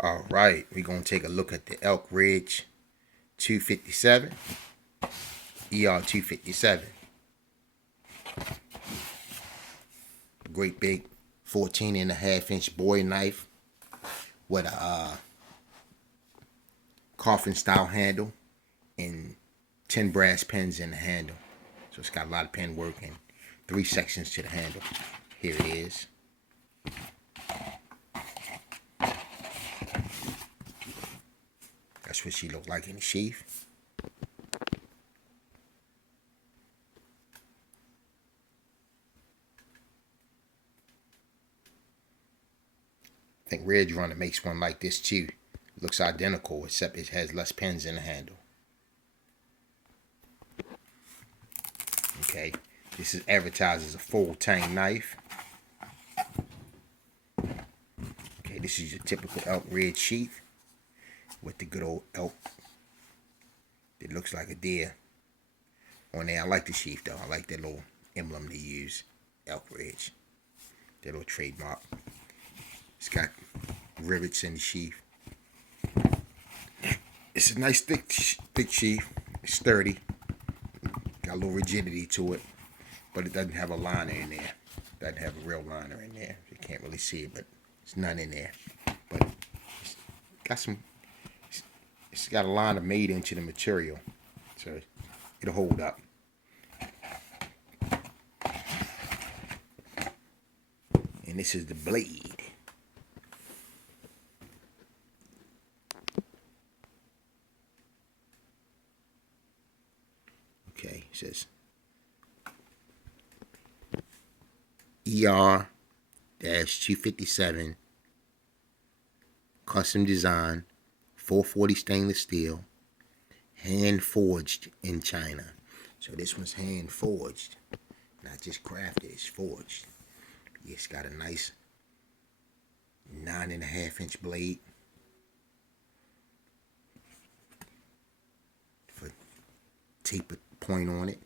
All right, we're going to take a look at the Elk Ridge 257, ER-257. Great big 14.5-inch Bowie knife with a coffin style handle and 10 brass pins in the handle. So it's got a lot of pen work and 3 sections to the handle. Here it is. That's what she looked like in the sheath. I think Ridge Runner makes one like this too. It looks identical except it has less pins in the handle. Okay, this is advertised as a full tang knife. Okay, this is your typical Elk Ridge sheath with the good old elk. It looks like a deer on there. I like the sheath though. I like that little emblem they use, Elk Ridge. That little trademark. It's got rivets in the sheath. It's a nice thick sheath. It's sturdy. Got a little rigidity to it, but it doesn't have a liner in there. It doesn't have a real liner in there. You can't really see it, but there's none in there. But it's got some. It's got a liner made into the material, so it'll hold up. And this is the blade. Okay, it says ER-257 custom design, 440 stainless steel, hand forged in China. So this one's hand forged, not just crafted, it's forged. It's got a nice 9.5-inch blade for taper point on it.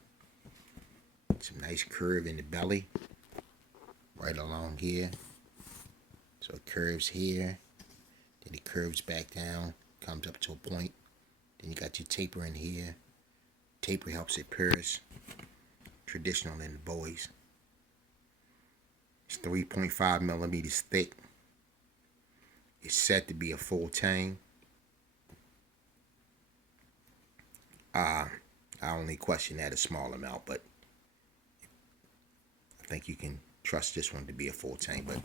Some nice curve in the belly, right along here. So it curves here, then it curves back down, comes up to a point. Then you got your taper in here. Taper helps it pierce. Traditional in the Bowies. It's 3.5 millimeters thick. It's said to be a full tang. I only question that a small amount, but I think you can trust this one to be a full tang, but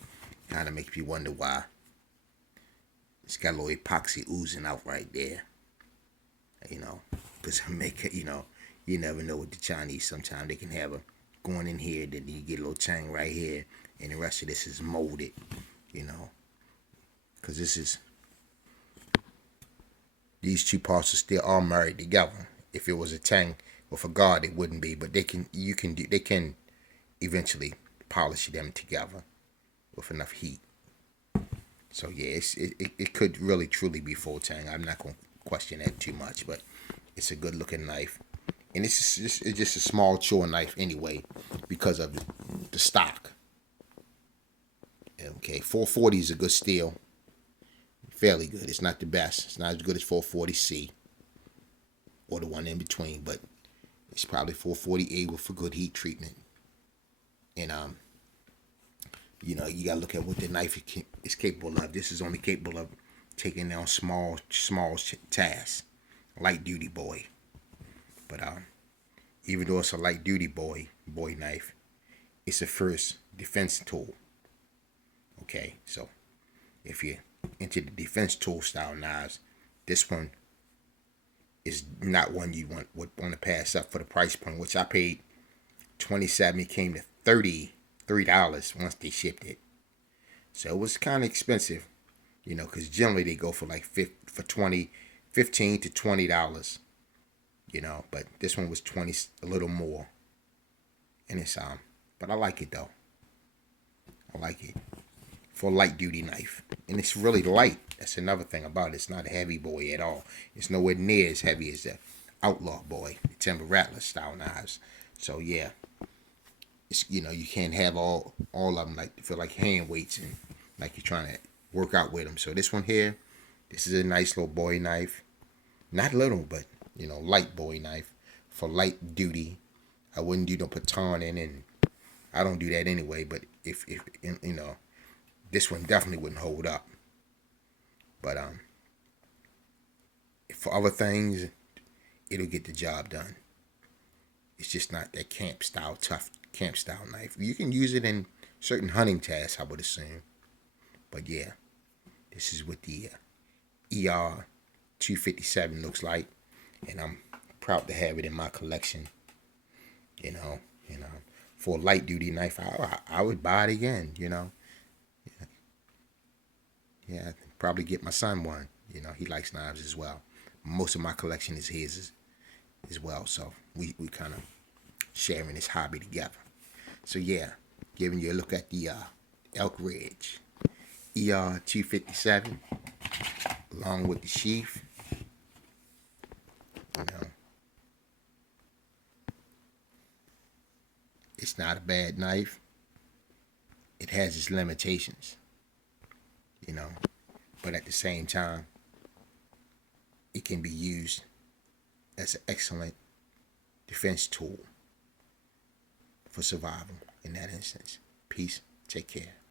kind of makes me wonder why. It's got a little epoxy oozing out right there. You know, because make it, you never know with the Chinese. Sometimes they can have a going in here, then you get a little tang right here, and the rest of this is molded, because these two parts are still all married together. If it was a tang with a guard, it wouldn't be, but they can eventually polish them together with enough heat. So yeah, it could really truly be full tang. I'm not gonna question that too much, but it's a good looking knife, and it's just a small chore knife anyway because of the stock. Okay, 440 is a good steel, fairly good. It's not the best. It's not as good as 440C or the one in between, but it's probably 440A with a good heat treatment. And you gotta look at what the knife is capable of. This is only capable of taking down small tasks, light duty Bowie. But even though it's a light duty Bowie knife, it's a first defense tool. Okay, so if you're into the defense tool style knives, this one is not one you would want to pass up for the price point, which I paid $27. It came to $33 once they shipped it. So it was kind of expensive, because generally they go for like $15 to $20, but this one was 20, a little more. And it's but I like it though. I like it for a light duty knife, and it's really light. That's another thing about it. It's not a heavy Bowie at all. It's nowhere near as heavy as the Outlaw Bowie, the Timber Rattler style knives. So yeah, it's you can't have all of them feel like hand weights and like you're trying to work out with them. So this one here, This is a nice little Bowie knife. Not little, but, light Bowie knife for light duty. I wouldn't do no baton in, and I don't do that anyway, but if this one definitely wouldn't hold up. But for other things, it'll get the job done. It's just not that tough camp style knife. You can use it in certain hunting tasks, I would assume. But yeah, this is what the ER-257 looks like, and I'm proud to have it in my collection. You know, for a light duty knife, I would buy it again. Yeah, I'd probably get my son one. He likes knives as well. Most of my collection is his as well, so we kind of sharing this hobby together. So yeah, giving you a look at the Elk Ridge ER-257 along with the sheath. You know, it's not a bad knife. It has its limitations, but at the same time, it can be used as an excellent defense tool for survival in that instance. Peace. Take care.